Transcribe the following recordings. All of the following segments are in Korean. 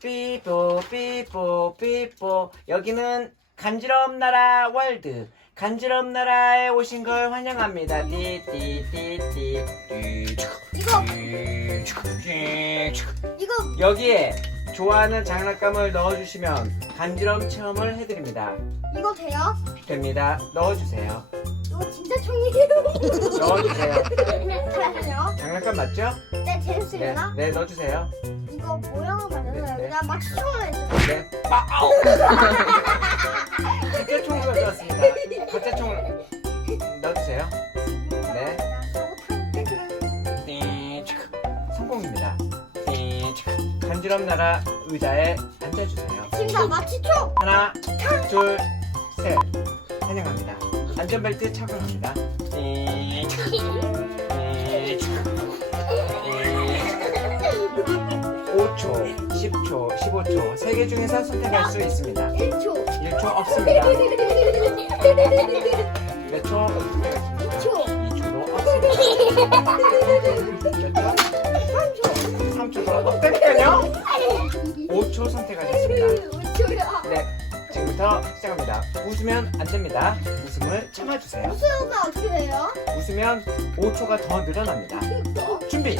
삐뽀 삐뽀 삐뽀 여기는 간지럼 나라 월드 간지럼 나라에 오신 걸 환영합니다 띠띠띠띠 이거 이거 여기에 좋아하는 장난감을 넣어주시면 간지럼 체험을 해드립니다 이거 돼요? 됩니다 넣어주세요 이거 진짜 총이에요. 넣어주세요 잠깐만요. 장난감 맞죠? 네 네, 재밌으려나? 네 넣어주세요 이거 모양을. 네, 네. 나 총을 했어. 네. 아, 아우! 가짜 총을 넣었습니다. 가짜 총을 넣어주세요. 네. 띵, 치크. 성공입니다. 띵, 치크. 간지럼 나라 의자에 앉아주세요. 지금 다 맞추 총. 하나, 둘, 셋. 환영합니다. 안전벨트 착용합니다. 띵, 치크. 띵, 치 5초, 10초, 15초. 세 개 중에서 선택할 수 있습니다. 1초. 1초 없습니다. 몇 초? 2초. 2초도 없습니다. 몇 초? 3초. 3초도 없다니까요? 5초 선택하셨습니다. 5초야. 네, 지금부터 시작합니다. 웃으면 안 됩니다. 웃음을 참아주세요. 웃으면 어떻게 돼요? 웃으면 5초가 더 늘어납니다. 준비!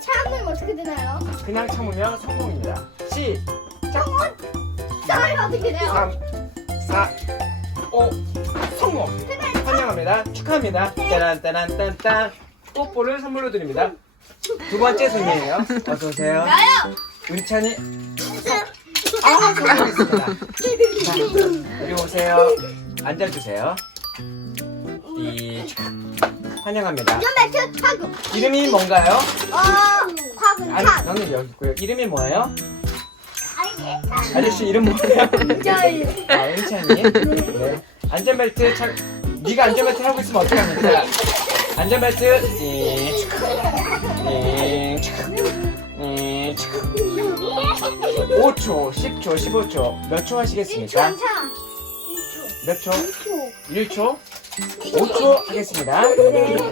여기 참으면 어떻게 되나요? 그냥 참으면 성공입니다. 시작! 참으면 어떻게 돼요? 3, 4, 5, 성공! 환영합니다. 축하합니다. 따란 따란 딴딴 뽀뽀를 선물로 드립니다. 두 번째 손님이에요. 어서 오세요. 나요. 은찬이. 아, 성공했습니다. 자, 이리 오세요. 앉아주세요. 이 환영합니다. 연매트 타고. 이름이 뭔가요? 어 화분 아니, 타. 너는 여기 있고요. 이름이 뭐예요? 아저씨 이름 뭐예요? 저희. 아, 은찬이. 네. 안전벨트 착. 네가 안전벨트 하고 있으면 어떻게 합니까? 안전벨트. 띵. 띵. 띵. 5초, 10초, 15초. 몇초 1초 하시겠습니까? 괜찮아. 몇 초? 1초. 1초? 5초 하겠습니다.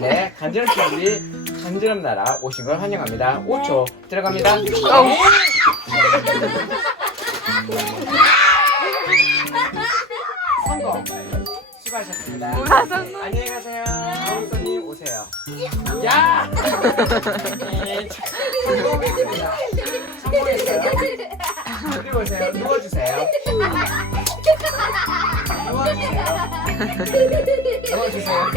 네, 간지럼 TV 간지럼 나라 오신 걸 환영합니다. 5초 들어갑니다. 아우. 성공. 수고하셨습니다. 안녕히 가세요. 다음 손님 오세요. 야! 네, 성공했습니다. 성공했어요. 이리 오세요. 누워주세요. 누워주세요. 넣어주세요.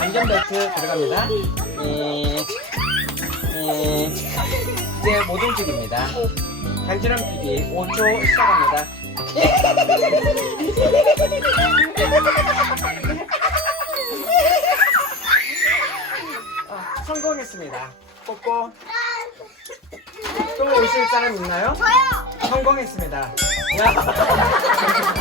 안전 벨트 들어갑니다. 이, 이, 이제 못 움직입니다. 간지럼 피기 5초 시작합니다. 아, 성공했습니다. 뽀뽀. 또 오실 사람 있나요? 저요. 성공했습니다. 야.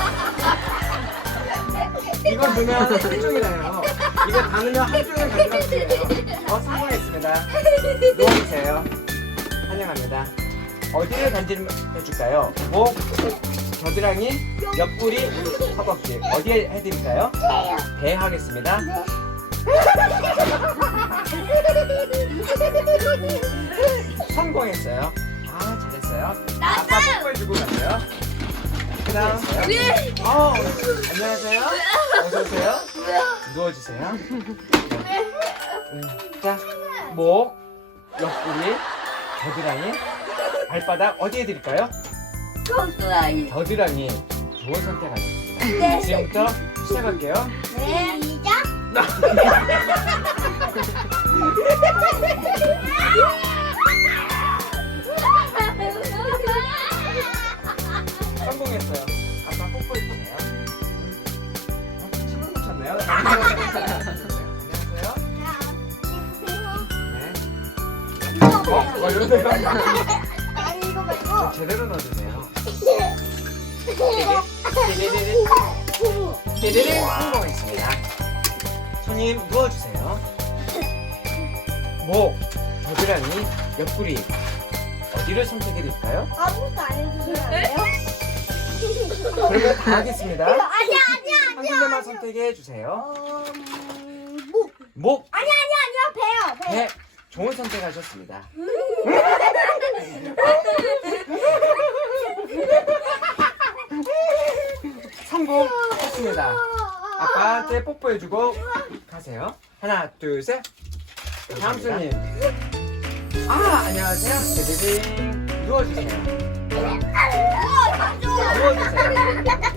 이거 넣으면 한 종이래요. 이거 다 넣으면 한 종이 가져갈게요. 어, 성공했습니다. 누워주세요. 환영합니다. 어디를 간지해줄까요? 목, 겨드랑이, 옆구리, 허벅지. 어디에 해드릴까요? 배 하겠습니다. 성공했어요. 아, 잘했어요. 아빠 뽀뽀해주고 갔어요. 그 다음. 어, 안녕하세요. 어서 오세요. 누워주세요. 음, 자, 목, 옆구리, 겨드랑이, 발바닥 어디에 드릴까요? 고스라이. 겨드랑이. 좋은 선택하셨습니다. 네. 지금부터 시작할게요. 네. 시작. 어, 어, 이러세요. 아니 이거 말고. 제대로 넣어주세요. 띠리리, 띠리리 성공했습니다. 손님 누워주세요. 목, 겨드랑이, 옆구리 어디를 선택해드릴까요? 아무것도 안 돼요? 그러면 다 하겠습니다. 아니야 아니야 한 군데만 선택해주세요. 어, 음, 목. 목, 아니야 아니야 아니야 배요 배. 배 좋은 선택하셨습니다. 음. 성공했습니다. 아빠한테 뽀뽀해주고 가세요. 하나, 둘, 셋. 다음 손님. 아, 안녕하세요. 누워주세요. 누워주세요. 누워주세요.